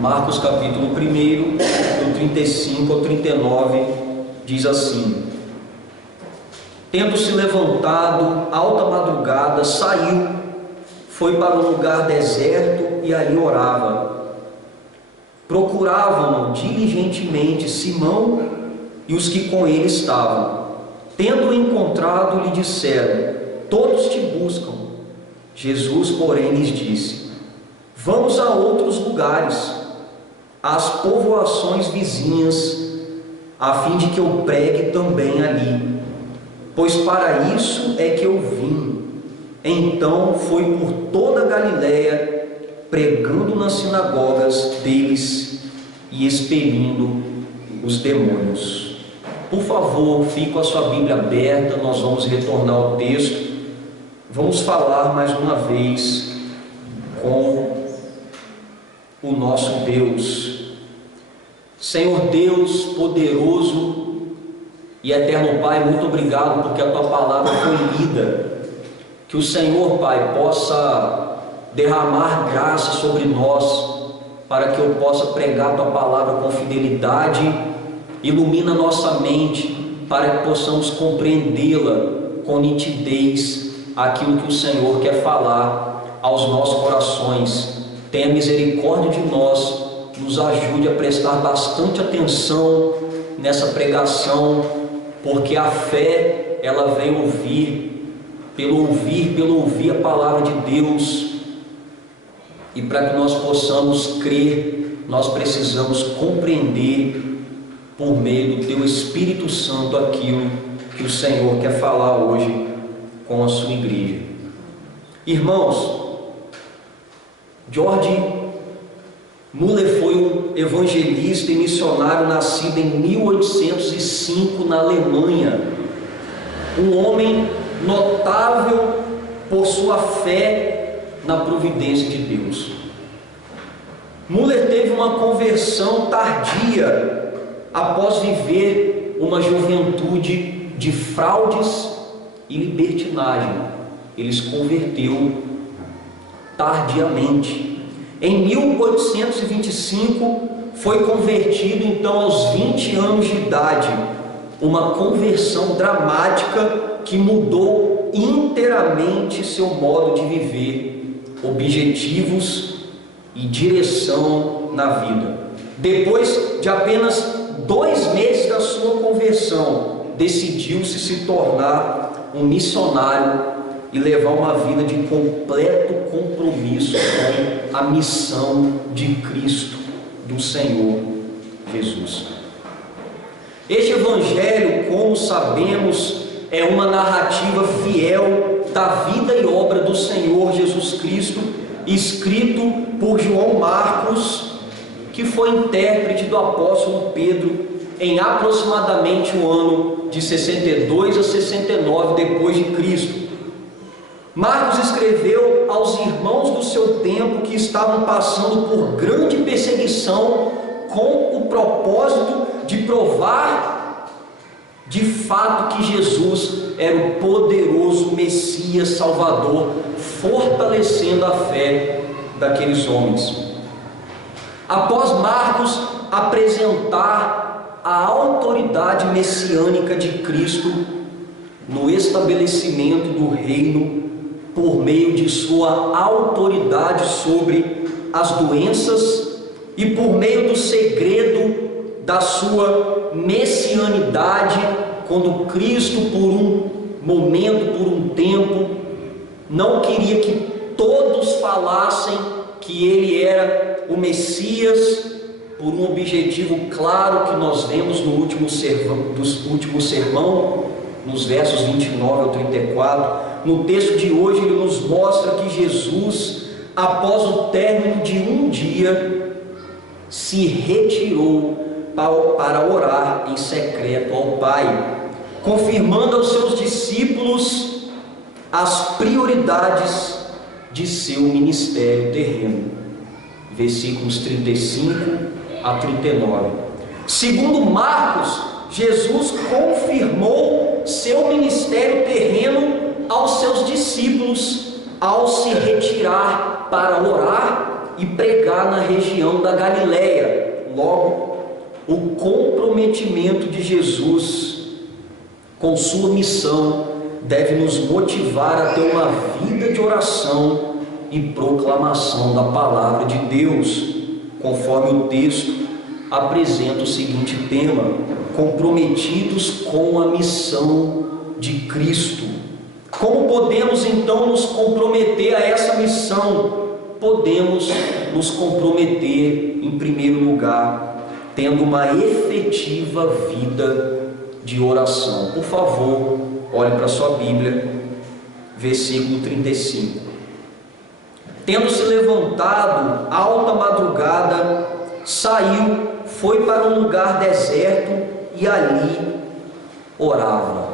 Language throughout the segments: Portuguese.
Marcos capítulo 1, do 35 ao 39, diz assim: Tendo-se levantado alta madrugada, saiu, foi para um lugar deserto e ali orava. Procuravam-no diligentemente Simão e os que com ele estavam. Tendo-o encontrado, lhe disseram: Todos te buscam. Jesus, porém, lhes disse: Vamos a outros lugares, às povoações vizinhas, a fim de que eu pregue também ali, pois para isso é que eu vim. Então foi por toda a Galiléia, pregando nas sinagogas deles e expelindo os demônios. Por favor, fique com a sua Bíblia aberta, nós vamos retornar ao texto. Vamos falar mais uma vez com o nosso Deus. Senhor Deus poderoso e eterno Pai, muito obrigado porque a Tua palavra foi lida. Que o Senhor, Pai, possa derramar graça sobre nós, para que eu possa pregar a Tua palavra com fidelidade. Ilumina nossa mente, para que possamos compreendê-la com nitidez, aquilo que o Senhor quer falar aos nossos corações. Tenha misericórdia de nós, nos ajude a prestar bastante atenção nessa pregação, porque a fé, ela vem pelo ouvir a palavra de Deus. E para que nós possamos crer, nós precisamos compreender, por meio do Teu Espírito Santo, aquilo que o Senhor quer falar hoje com a sua igreja. Irmãos, George Muller foi um evangelista e missionário nascido em 1805 na Alemanha. Um homem notável por sua fé na providência de Deus. Muller teve uma conversão tardia após viver uma juventude de fraudes e libertinagem. Ele se converteu tardiamente. Em 1825 foi convertido, então, aos 20 anos de idade. Uma conversão dramática que mudou inteiramente seu modo de viver, objetivos e direção na vida. Depois de apenas 2 meses da sua conversão, decidiu-se se tornar um missionário e levar uma vida de completo compromisso com a missão de Cristo, do Senhor Jesus. Este evangelho, como sabemos, é uma narrativa fiel da vida e obra do Senhor Jesus Cristo, escrito por João Marcos, que foi intérprete do apóstolo Pedro em aproximadamente o ano de 62 a 69 depois de Cristo. Marcos escreveu aos irmãos do seu tempo que estavam passando por grande perseguição, com o propósito de provar de fato que Jesus era o poderoso Messias Salvador, fortalecendo a fé daqueles homens. Após Marcos apresentar a autoridade messiânica de Cristo no estabelecimento do reino, por meio de sua autoridade sobre as doenças e por meio do segredo da sua messianidade, quando Cristo, por um momento, por um tempo, não queria que todos falassem que Ele era o Messias, por um objetivo claro que nós vemos no último sermão, nos versos 29 ao 34. No texto de hoje ele nos mostra que Jesus, após o término de um dia, se retirou para orar em secreto ao Pai, confirmando aos seus discípulos as prioridades de seu ministério terreno. Versículos 35 a 39. Segundo Marcos, Jesus confirmou seu ministério terreno aos seus discípulos ao se retirar para orar e pregar na região da Galileia. Logo, o comprometimento de Jesus com sua missão deve nos motivar a ter uma vida de oração e proclamação da palavra de Deus, conforme o texto apresenta o seguinte tema: comprometidos com a missão de Cristo. Como podemos então nos comprometer a essa missão? Podemos nos comprometer, em primeiro lugar, tendo uma efetiva vida de oração. Por favor, olhe para a sua Bíblia, versículo 35. Tendo se levantado alta madrugada, saiu, foi para um lugar deserto e ali orava.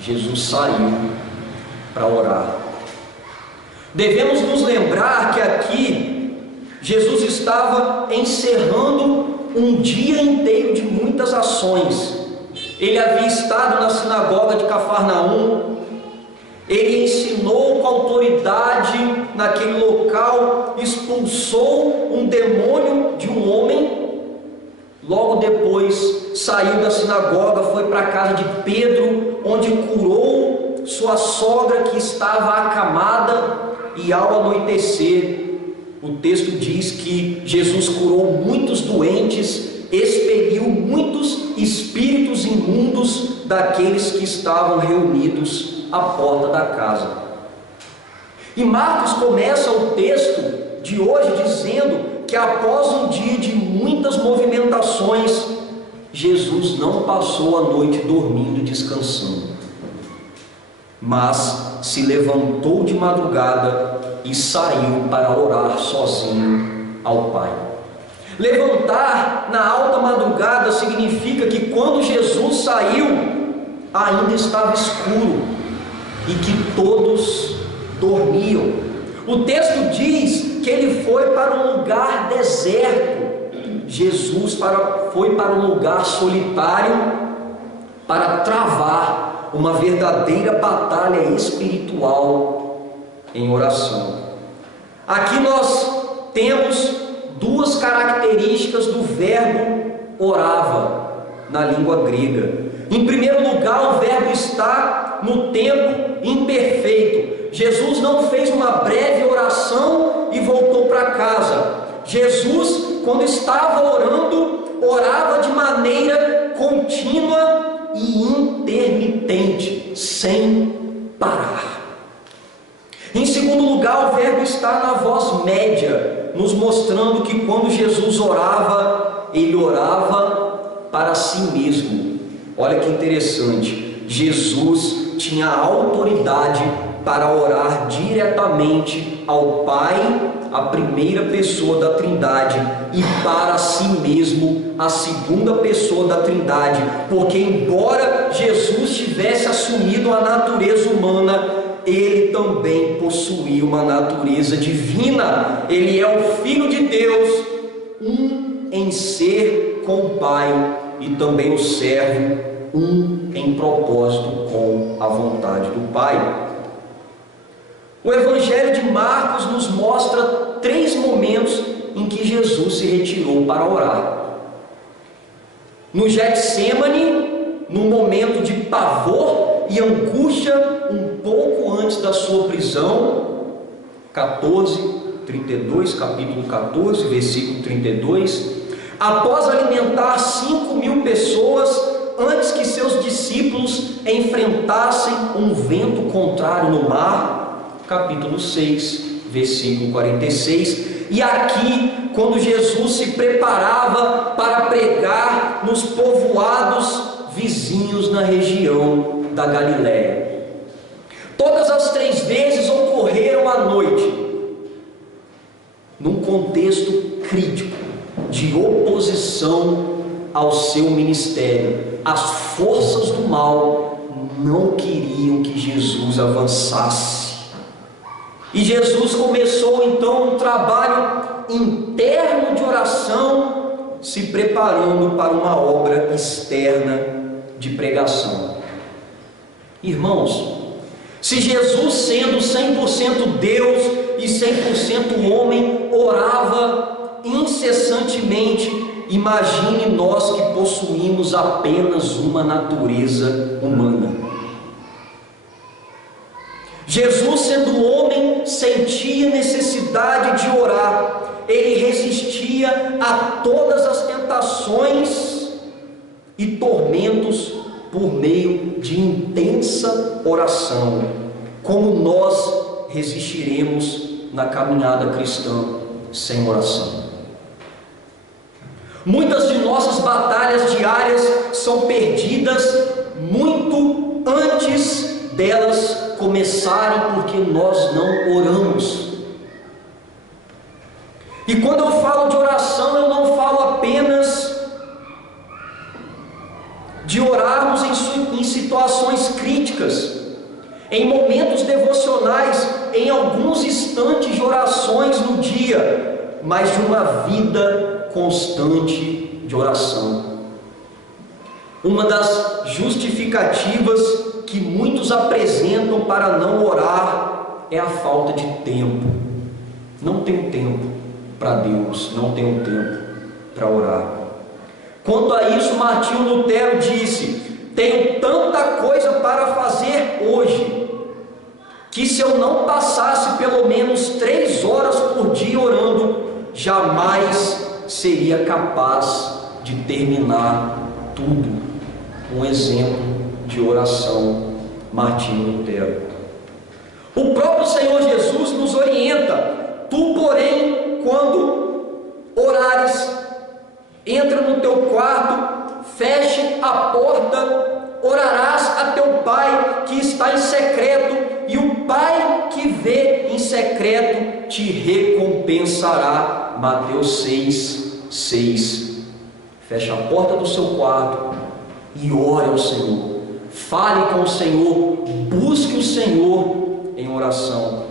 Jesus saiu para orar. Devemos nos lembrar que aqui Jesus estava encerrando um dia inteiro de muitas ações. Ele havia estado na sinagoga de Cafarnaum, ele ensinou com autoridade naquele local, expulsou um demônio de um homem. Logo depois saiu da sinagoga, foi para a casa de Pedro, onde curou sua sogra que estava acamada, e ao anoitecer, o texto diz que Jesus curou muitos doentes, expeliu muitos espíritos imundos daqueles que estavam reunidos à porta da casa. E Marcos começa o texto de hoje dizendo que após um dia de muitas movimentações, Jesus não passou a noite dormindo e descansando, mas se levantou de madrugada e saiu para orar sozinho ao Pai. Levantar na alta madrugada significa que quando Jesus saiu, ainda estava escuro e que todos dormiam. O texto diz que ele foi para um lugar deserto. Jesus foi para um lugar solitário para travar uma verdadeira batalha espiritual em oração. Aqui nós temos duas características do verbo orava na língua grega. Em primeiro lugar, o verbo está no tempo imperfeito. Jesus não fez uma breve oração e voltou para casa. Jesus, quando estava orando, orava de maneira contínua e intermitente, sem parar. Em segundo lugar, o verbo está na voz média, nos mostrando que quando Jesus orava, ele orava para si mesmo. Olha que interessante, Jesus tinha autoridade para orar diretamente ao Pai, a primeira pessoa da Trindade, e para si mesmo, a segunda pessoa da Trindade, porque embora Jesus tivesse assumido a natureza humana, ele também possuía uma natureza divina. Ele é o Filho de Deus, um em ser com o Pai, e também o servo, um em propósito com a vontade do Pai. O Evangelho de Marcos nos mostra 3 momentos em que Jesus se retirou para orar. No Getsêmani, num momento de pavor e angústia, um pouco antes da sua prisão, 32, capítulo 14, versículo 32, após alimentar 5.000 pessoas, antes que seus discípulos enfrentassem um vento contrário no mar, capítulo 6, versículo 46, e aqui, quando Jesus se preparava para pregar nos povoados vizinhos na região da Galileia. Todas as 3 vezes ocorreram à noite, num contexto crítico, de oposição ao seu ministério. As forças do mal não queriam que Jesus avançasse. E Jesus começou então um trabalho interno de oração, se preparando para uma obra externa de pregação. Irmãos, Se Jesus, sendo 100% Deus e 100% homem, orava incessantemente, imagine nós que possuímos apenas uma natureza humana. Jesus, sendo homem, sentia necessidade de orar. Ele resistia a todas as tentações e tormentos por meio de intensa oração, como nós resistiremos na caminhada cristã sem oração. Muitas de nossas batalhas diárias são perdidas muito antes delas começarem, porque nós não oramos. E quando eu falo de oração, eu não falo apenas de orarmos em situações críticas, em momentos devocionais, em alguns instantes de orações no dia, mas de uma vida constante de oração. Uma das justificativas que muitos apresentam para não orar é a falta de tempo. Não tenho tempo para Deus, não tenho tempo para orar. Quanto a isso, Martinho Lutero disse: tenho tanta coisa para fazer hoje, que se eu não passasse pelo menos 3 horas por dia orando, jamais seria capaz de terminar tudo. Um exemplo de oração, Martinho Lutero. O próprio Senhor Jesus nos orienta: tu, porém, quando orares, entra no teu quarto, feche a porta, orarás a teu Pai que está em secreto, e o Pai que vê em secreto te recompensará. Mateus 6:6. Feche a porta do seu quarto e ore ao Senhor. Fale com o Senhor, busque o Senhor em oração.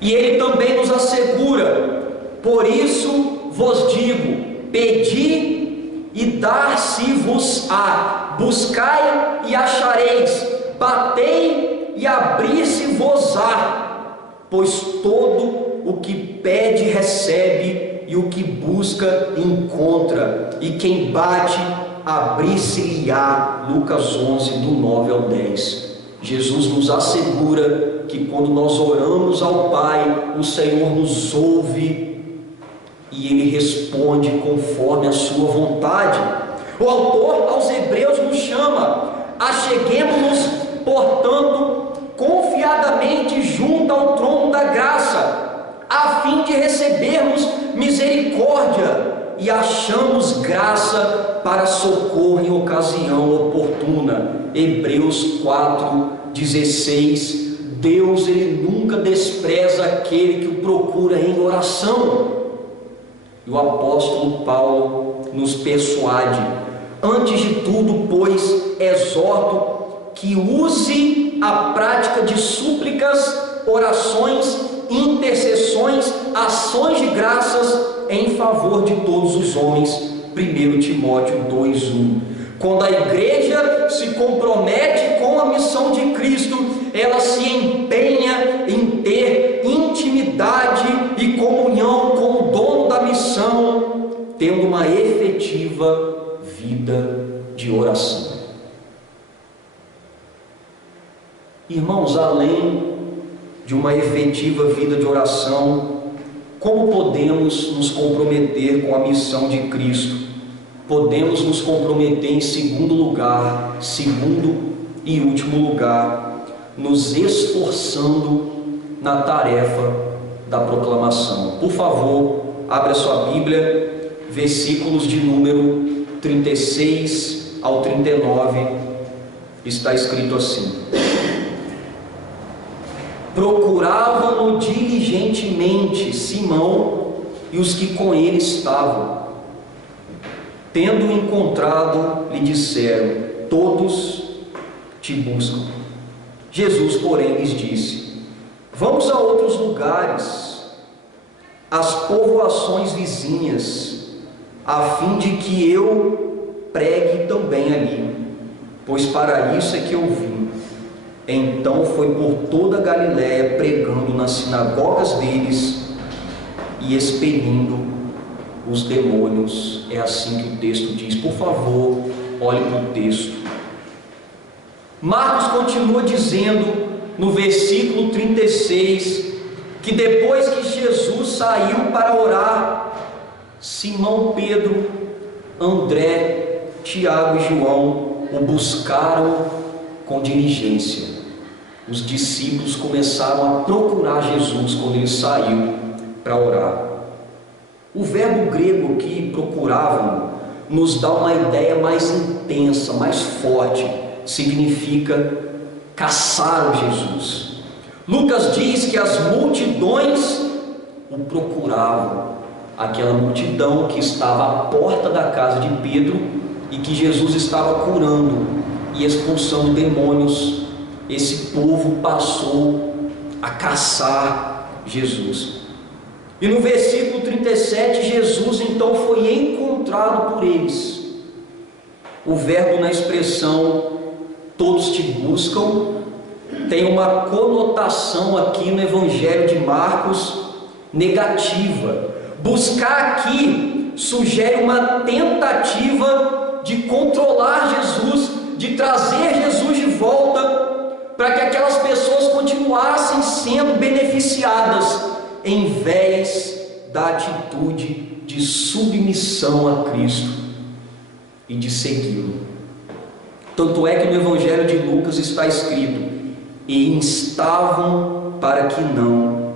E Ele também nos assegura: por isso vos digo, pedi e dar-se-vos-á, buscai e achareis, batei e abrir-se-vos-á, pois todo o que pede recebe, e o que busca encontra, e quem bate abrir-se-lhe-á. Lucas 11, do 9 ao 10. Jesus nos assegura que quando nós oramos ao Pai, o Senhor nos ouve e Ele responde conforme a sua vontade. O autor aos Hebreus nos chama: acheguemo-nos, portanto, confiadamente junto ao trono da graça, a fim de recebermos misericórdia e achamos graça para socorro em ocasião oportuna. Hebreus 4:16. Deus, Ele nunca despreza aquele que o procura em oração. E o apóstolo Paulo nos persuade: antes de tudo, pois, exorto que use a prática de súplicas, orações, intercessões, ações de graças em favor de todos os homens. 1 Timóteo 2:1. Quando a igreja se compromete com a missão de Cristo, ela se empenha em ter intimidade e comunhão com o dono da missão, tendo uma efetiva vida de oração. Irmãos, além de uma efetiva vida de oração, como podemos nos comprometer com a missão de Cristo? Podemos nos comprometer em segundo e último lugar, nos esforçando na tarefa da proclamação. Por favor, abra sua Bíblia, versículos de número 36 ao 39, está escrito assim: procuravam-no diligentemente Simão e os que com ele estavam. Tendo-o encontrado, lhe disseram: todos te buscam. Jesus, porém, lhes disse: vamos a outros lugares, às povoações vizinhas, a fim de que eu pregue também ali, pois para isso é que eu vim. Então foi por toda a Galiléia, pregando nas sinagogas deles e expelindo os demônios. É assim que o texto diz. Por favor, olhe para o texto. Marcos continua dizendo no versículo 36 que depois que Jesus saiu para orar, Simão Pedro, André, Tiago e João o buscaram com diligência. Os discípulos começaram a procurar Jesus quando ele saiu para orar. O verbo grego que procuravam nos dá uma ideia mais intensa, mais forte. Significa caçaram Jesus. Lucas diz que as multidões o procuravam. Aquela multidão que estava à porta da casa de Pedro e que Jesus estava curando e expulsando demônios. Esse povo passou a caçar Jesus. E no versículo 37, Jesus então foi encontrado por eles. O verbo na expressão todos te buscam tem uma conotação aqui no Evangelho de Marcos negativa. Buscar aqui sugere uma tentativa de controlar Jesus, de trazer Jesus de volta, para que aquelas pessoas continuassem sendo beneficiadas, em vez da atitude de submissão a Cristo e de segui-lo. Tanto é que no Evangelho de Lucas está escrito: e instavam para que não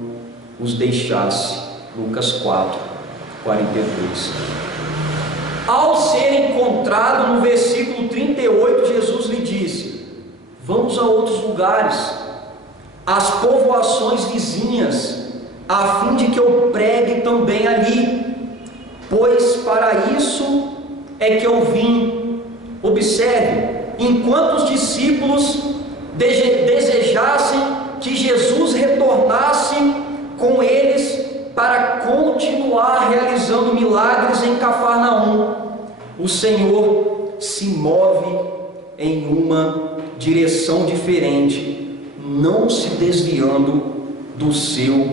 os deixasse. Lucas 4, 42. Ao ser encontrado, no versículo 38, Jesus lhe disse: vamos a outros lugares, às povoações vizinhas, a fim de que eu pregue também ali, pois para isso é que eu vim. Observe, enquanto os discípulos desejassem que Jesus retornasse com eles para continuar realizando milagres em Cafarnaum, o Senhor se move em uma direção diferente, não se desviando do seu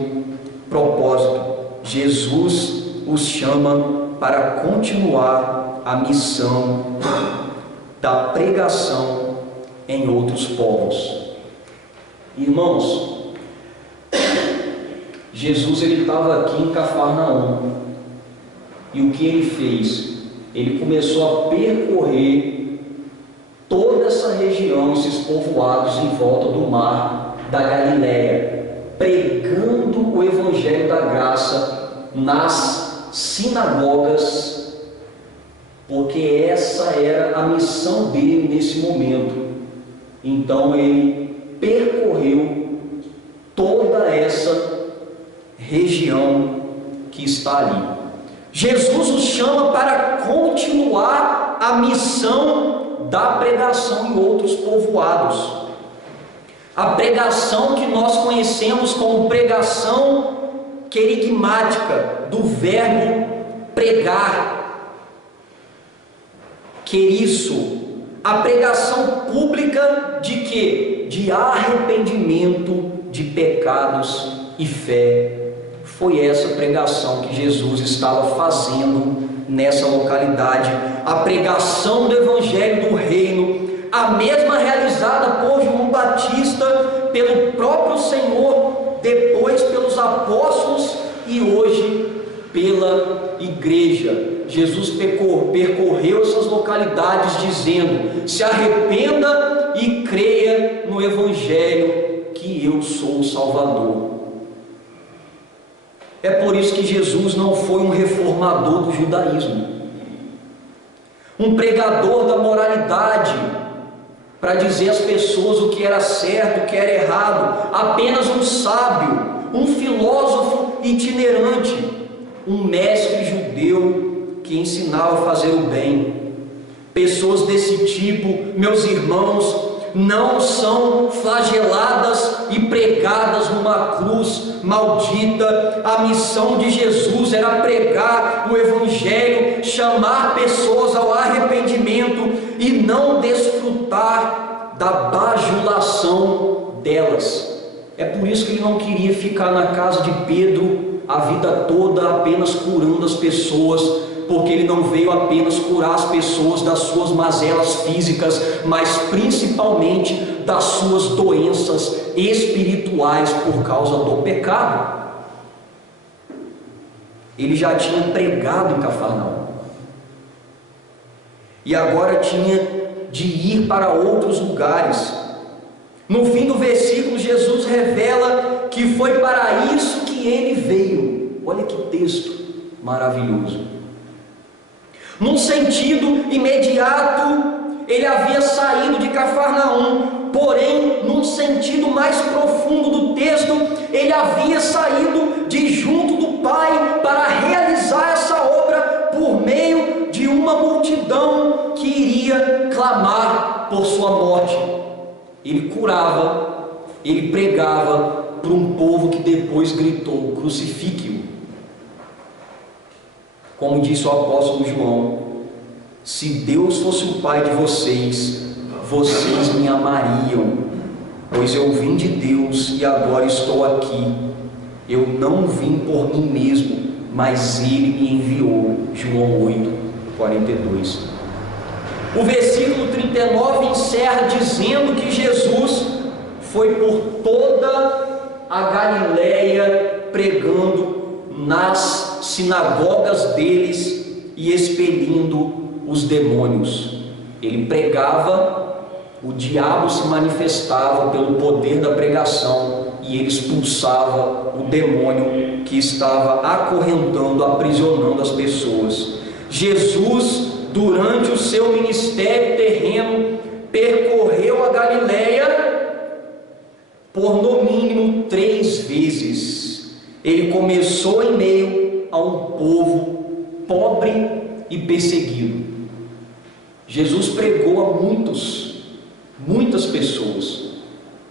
propósito. Jesus os chama para continuar a missão da pregação em outros povos. Irmãos, Jesus estava aqui em Cafarnaum, e o que ele fez? Ele começou a percorrer toda essa região, esses povoados em volta do mar da Galiléia, pregando o Evangelho da graça nas sinagogas, porque essa era a missão dele nesse momento. Então ele percorreu toda essa região que está ali. Jesus os chama para continuar a missão da pregação em outros povoados. A pregação que nós conhecemos como pregação querigmática, do verbo pregar. Que isso? A pregação pública de quê? De arrependimento de pecados e fé. Foi essa pregação que Jesus estava fazendo nessa localidade. A pregação do Evangelho do Reino, a mesma realizada por João Batista, pelo próprio Senhor, depois pelos apóstolos e hoje pela igreja. Jesus percorreu essas localidades dizendo: se arrependa e creia no Evangelho, que eu sou o Salvador. É por isso que Jesus não foi um reformador do judaísmo, um pregador da moralidade, para dizer às pessoas o que era certo, o que era errado, apenas um sábio, um filósofo itinerante, um mestre judeu que ensinava a fazer o bem. Pessoas desse tipo, meus irmãos, não são flageladas e pregadas numa cruz maldita. A missão de Jesus era pregar o Evangelho, chamar pessoas ao arrependimento e não desfrutar da bajulação coração delas. É por isso que ele não queria ficar na casa de Pedro a vida toda apenas curando as pessoas, porque ele não veio apenas curar as pessoas das suas mazelas físicas, mas principalmente das suas doenças espirituais por causa do pecado. Ele já tinha pregado em Cafarnaum e agora tinha de ir para outros lugares. No fim do versículo, Jesus revela que foi para isso que ele veio. Olha que texto maravilhoso. Num sentido imediato, ele havia saído de Cafarnaum, porém, num sentido mais profundo do texto, ele havia saído de junto do Pai para realizar essa obra por meio de uma multidão que iria clamar por sua morte. Ele curava, ele pregava para um povo que depois gritou: crucifique-o. Como disse o apóstolo João: se Deus fosse o Pai de vocês, vocês me amariam, pois eu vim de Deus e agora estou aqui. Eu não vim por mim mesmo, mas Ele me enviou. João 8:42. O versículo 39 encerra dizendo que Jesus foi por toda a Galileia pregando nas sinagogas deles e expelindo os demônios. Ele pregava, o diabo se manifestava pelo poder da pregação e ele expulsava o demônio que estava acorrentando, aprisionando as pessoas. Jesus, durante o seu ministério terreno, percorreu a Galileia por no mínimo 3 vezes. Ele começou em meio a um povo pobre e perseguido. Jesus pregou a muitas pessoas,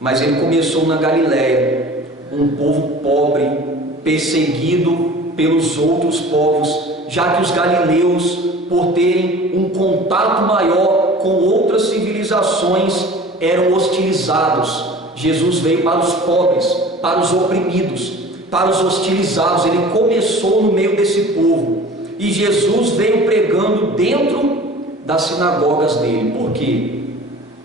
mas ele começou na Galileia, um povo pobre, perseguido pelos outros povos, já que os galileus, por terem um contato maior com outras civilizações, eram hostilizados. Jesus veio para os pobres, para os oprimidos, para os hostilizados. Ele começou no meio desse povo, e Jesus veio pregando dentro das sinagogas dele. Por quê?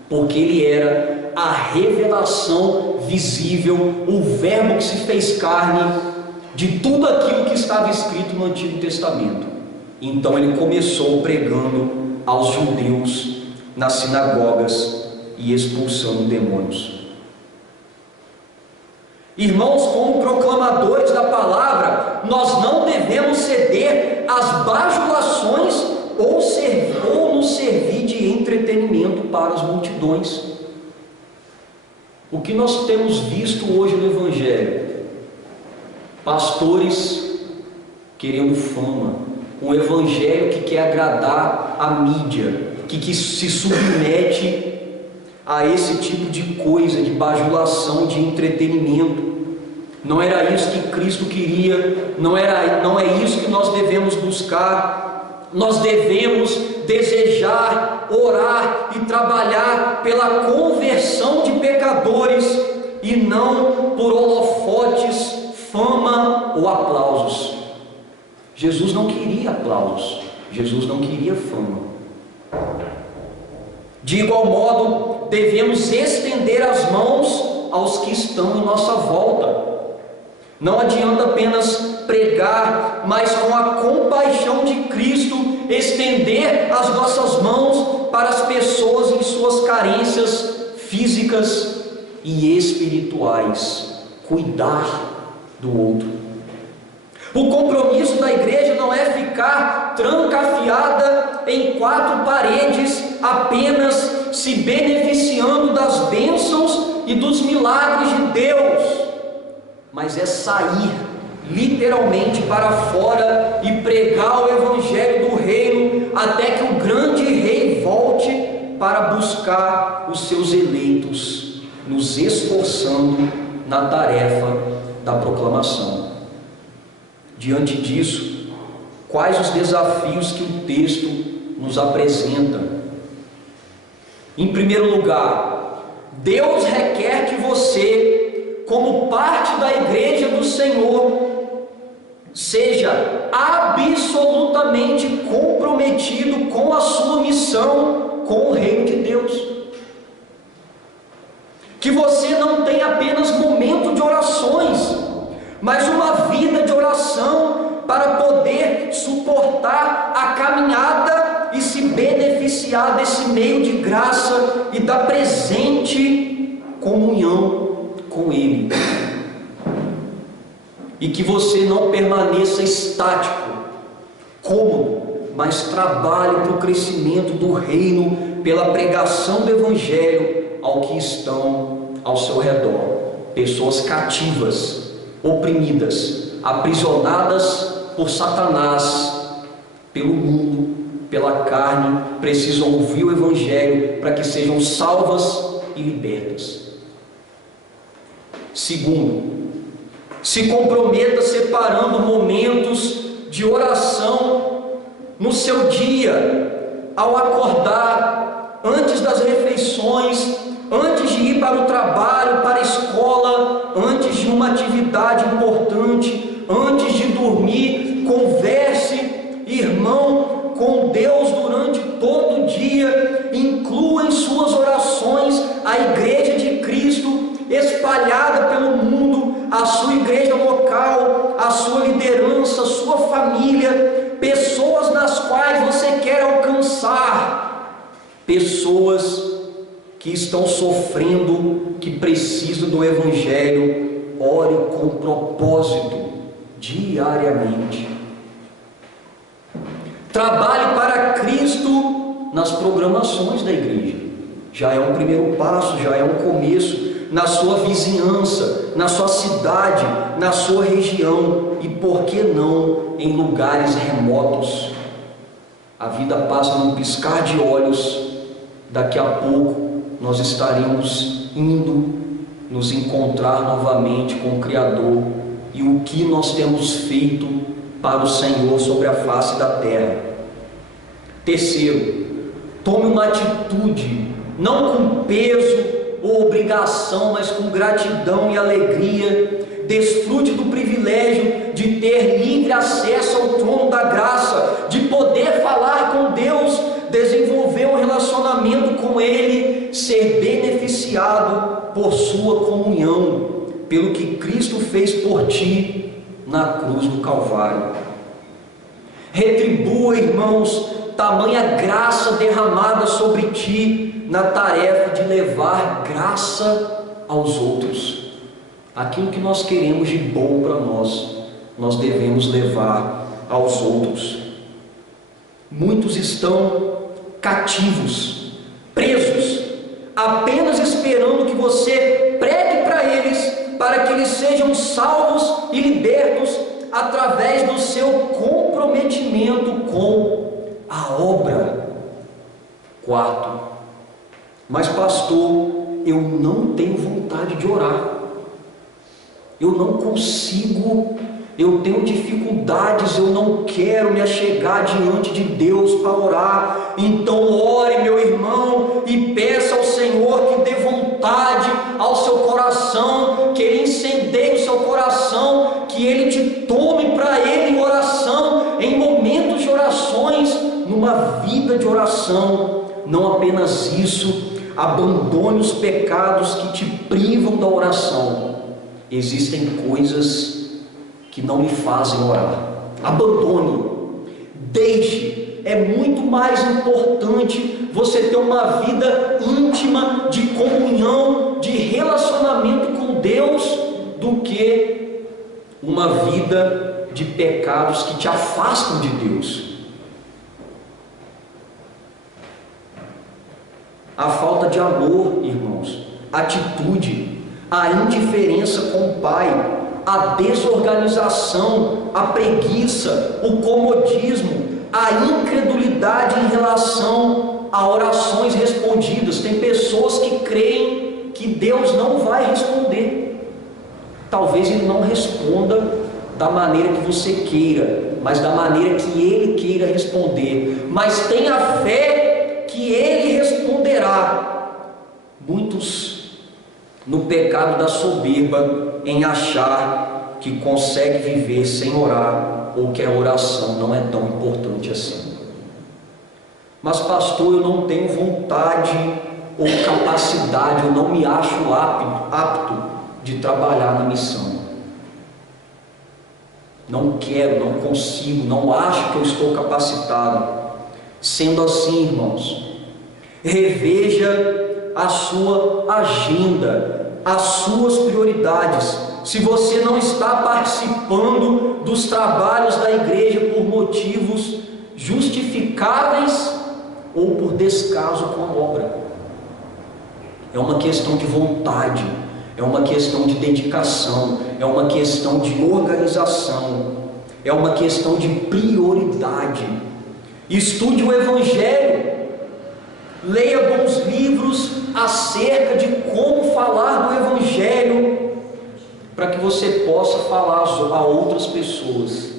Porque ele era a revelação visível, o verbo que se fez carne de tudo aquilo que estava escrito no Antigo Testamento. Então ele começou pregando aos judeus nas sinagogas e expulsando demônios. Irmãos, como proclamadores da palavra, nós não devemos ceder às bajulações ou nos servir de entretenimento para as multidões. O que nós temos visto hoje no Evangelho? Pastores querendo fama, um Evangelho que quer agradar a mídia, que se submete a esse tipo de coisa, de bajulação, de entretenimento. Não era isso que Cristo queria, não é isso que nós devemos buscar. Nós devemos desejar, orar e trabalhar pela conversão de pecadores e não por holofotes, fama ou aplausos. Jesus não queria aplausos, Jesus não queria fama. De igual modo, devemos estender as mãos aos que estão em nossa volta. Não adianta apenas pregar, mas com a compaixão de Cristo, estender as nossas mãos para as pessoas em suas carências físicas e espirituais. Cuidar do outro. O compromisso da igreja não é ficar trancafiada em 4 paredes, apenas se beneficiando das bênçãos e dos milagres de Deus, mas é sair literalmente para fora e pregar o evangelho do reino, até que o grande rei volte para buscar os seus eleitos, nos esforçando na tarefa da proclamação. Diante disso, quais os desafios que o texto nos apresenta? Em primeiro lugar, Deus requer que você, como parte da igreja do Senhor, seja absolutamente comprometido com a sua missão, com o reino de Deus. Que você não tenha apenas momento de orações, mas uma vida de oração para poder suportar a caminhada e se beneficiar desse meio de graça e da presente comunhão com Ele. E que você não permaneça estático, cômodo, mas trabalhe para o crescimento do reino, pela pregação do Evangelho ao que estão ao seu redor. Pessoas cativas, oprimidas, aprisionadas por Satanás, pelo mundo, pela carne, precisam ouvir o Evangelho para que sejam salvas e libertas. Segundo, se comprometa separando momentos de oração no seu dia, ao acordar, antes das refeições, antes de ir para o trabalho, para a escola, antes de uma atividade importante, antes de dormir. Converse, irmão, com Deus durante todo o dia. Inclua em suas orações a igreja de Cristo espalhada pelo mundo, a sua igreja local, a sua liderança, a sua família, pessoas nas quais você quer alcançar, pessoas que estão sofrendo, que precisam do Evangelho. Ore com propósito, diariamente. Trabalhe para Cristo nas programações da igreja. Já é um primeiro passo, já é um começo. Na sua vizinhança, na sua cidade, na sua região, e por que não em lugares remotos. A vida passa num piscar de olhos. Daqui a pouco nós estaremos indo nos encontrar novamente com o Criador. E o que nós temos feito para o Senhor sobre a face da terra. Terceiro, tome uma atitude, não com peso ou obrigação, mas com gratidão e alegria. Desfrute do privilégio de ter livre acesso ao trono da graça, de poder falar com Deus, desenvolver um relacionamento com Ele, ser beneficiado por sua comunhão, pelo que Cristo fez por ti na cruz do Calvário. Retribua, irmãos, tamanha graça derramada sobre ti na tarefa de levar graça aos outros. Aquilo que nós queremos de bom para nós devemos levar aos outros. Muitos estão cativos, presos, apenas esperando que você pregue para eles, para que eles sejam salvos e libertos através do seu comprometimento com a obra. Quarto, mas pastor, eu não tenho vontade de orar, eu não consigo, eu tenho dificuldades, eu não quero me achegar diante de Deus para orar. Então ore, meu irmão, e peça ao Senhor que dê vontade ao seu coração, que Ele incendeie o seu coração, que Ele te tome para Ele em oração, em momentos de orações, numa vida de oração. Não apenas isso, abandone os pecados que te privam da oração. Existem coisas que não me fazem orar. Abandone, deixe. É muito mais importante você ter uma vida íntima de comunhão, de relacionamento com Deus, do que uma vida de pecados que te afastam de Deus. A falta de amor, irmãos, a atitude, a indiferença com o Pai, a desorganização, a preguiça, o comodismo, a incredulidade em relação a orações respondidas. Tem pessoas que creem que Deus não vai responder. Talvez Ele não responda da maneira que você queira, mas da maneira que Ele queira responder. Mas tenha fé que Ele responderá. Muitos no pecado da soberba, em achar que consegue viver sem orar, ou que a oração não é tão importante assim. Mas pastor, eu não tenho vontade ou capacidade, eu não me acho apto de trabalhar na missão. Não quero, não consigo, não acho que eu estou capacitado. Sendo assim, irmãos, reveja a sua agenda, as suas prioridades. Se você não está participando dos trabalhos da igreja por motivos justificáveis ou por descaso com a obra, é uma questão de vontade, é uma questão de dedicação, é uma questão de organização, é uma questão de prioridade. Estude o Evangelho, leia bons livros acerca de como falar do Evangelho, para que você possa falar a outras pessoas.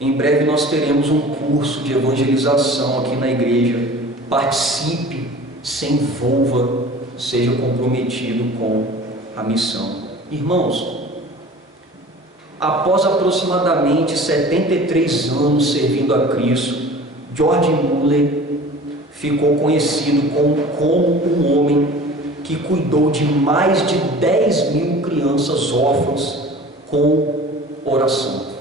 Em breve nós teremos um curso de evangelização aqui na igreja. Participe, se envolva, seja comprometido com a missão. Irmãos, após aproximadamente 73 anos servindo a Cristo, George Muller ficou conhecido como um homem que cuidou de mais de 10.000 crianças órfãs com oração.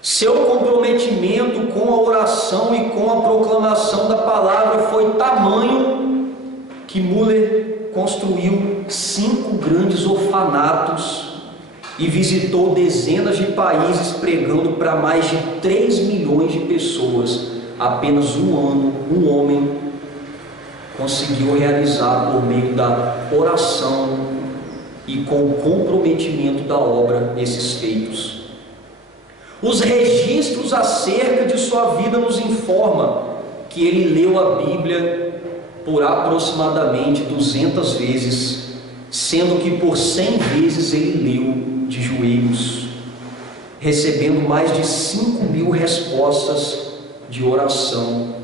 Seu comprometimento com a oração e com a proclamação da palavra foi tamanho que Muller construiu 5 grandes orfanatos e visitou dezenas de países pregando para mais de 3 milhões de pessoas. Apenas um ano, um homem conseguiu realizar por meio da oração e com o comprometimento da obra esses feitos. Os registros acerca de sua vida nos informam que ele leu a Bíblia por aproximadamente 200 vezes, sendo que por 100 vezes ele leu de joelhos, recebendo mais de 5.000 respostas de oração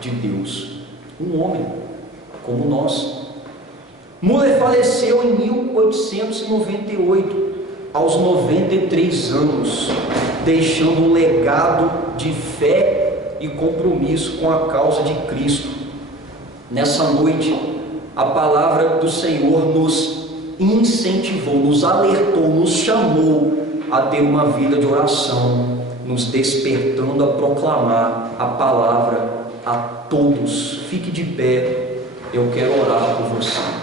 de Deus. Um homem como nós. Muller faleceu em 1898, aos 93 anos, deixando um legado de fé e compromisso com a causa de Cristo. Nessa noite, a palavra do Senhor nos incentivou, nos alertou, nos chamou a ter uma vida de oração, nos despertando a proclamar a palavra a todos. Fique de pé, eu quero orar por você.